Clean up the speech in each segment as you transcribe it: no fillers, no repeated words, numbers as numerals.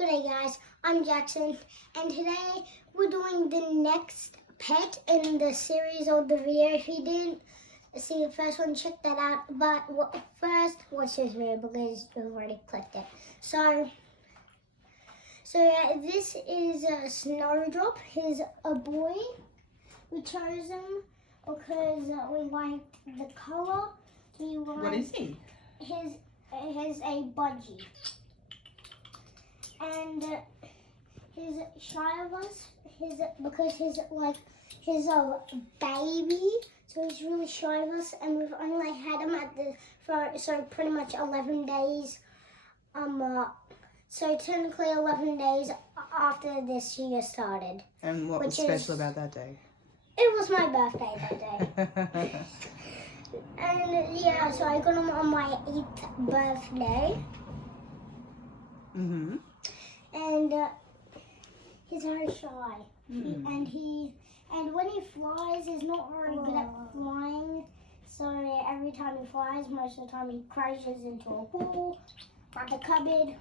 Good day guys, I'm Jaxon, and today we're doing the next pet in the series of the video. If you didn't see the first one, check that out. But first, watch this video because you've already clicked it. So yeah, this is Snowdrop. He's a boy. We chose him because we liked the color. What is he? He's a budgie. And he's shy of us. Because he's a baby, so he's really shy of us. And we've only had him for pretty much 11 days. So technically 11 days after this year started. And what was special about that day? It was my birthday that day. And yeah, so I got him on my 8th birthday. Mhm. And he's very shy. And when he flies, he's not very good at flying. So every time he flies, most of the time he crashes into a wall, like a cupboard.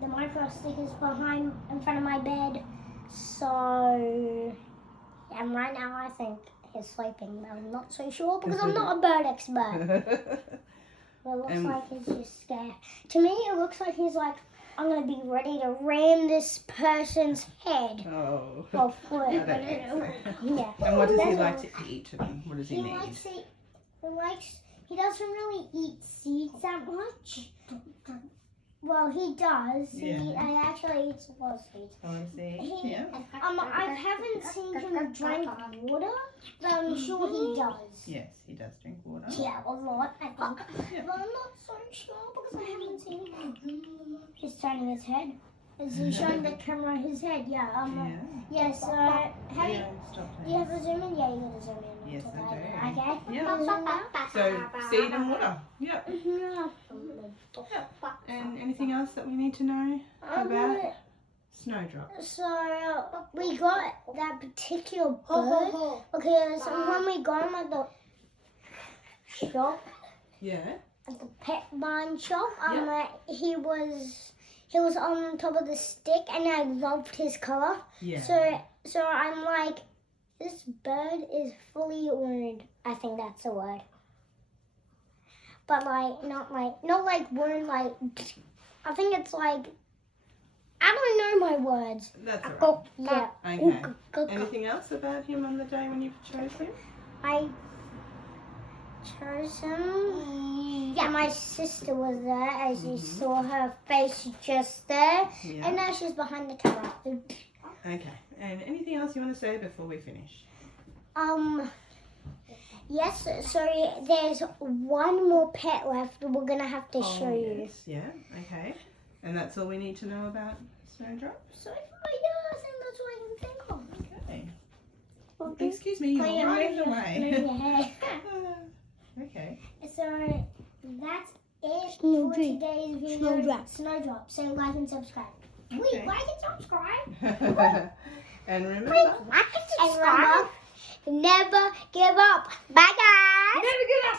The micro stick is in front of my bed. So, and right now I think he's sleeping. I'm not so sure because I'm not a bird expert. It looks like he's just scared. To me, it looks like he's like, I'm going to be ready to ram this person's head. Oh. Or foot. Yeah. And what does he like to eat? What does he need? He doesn't really eat seeds that much. Well, he does. Yeah. He actually eats a lot of seeds. Oh, I see. Yeah. I haven't seen him drink water, but I'm sure he does. Yes, he does drink water. Yeah, a lot, I think. Yeah. But I'm not so sure because I haven't seen him. He's turning his head. Is he showing the camera his head? Yeah. Yes. Do you have a zoom in? Yeah, you got a zoom in. Yes, I do. Okay. Yeah. So seed and water. Yep. Yeah. And anything else that we need to know about Snowdrop? So we got that particular bird. Okay, so when we got him at the shop, at the pet barn shop, he was on top of the stick, and I loved his color. Yeah. So I'm like, this bird is fully winged. I think that's the word. But not like word, like, I think it's like, I don't know my words. That's all right. Yeah. Okay. Anything else about him on the day when you chose him? I chose him. Yeah, my sister was there, as you saw her face just there. Yeah. And now she's behind the camera. Okay. And anything else you want to say before we finish? Yes, so there's one more pet left we're going to have to show you. Yes, yeah, okay. And that's all we need to know about Snowdrop? So far, yeah, I think that's all I can think of. Okay. Well, excuse me, you're running away. Move your head. Okay. So that's it for today's video. Snowdrop. So like and subscribe. Okay. Wait, like and subscribe. And remember, like and subscribe. Never give up. Bye guys. Never give up.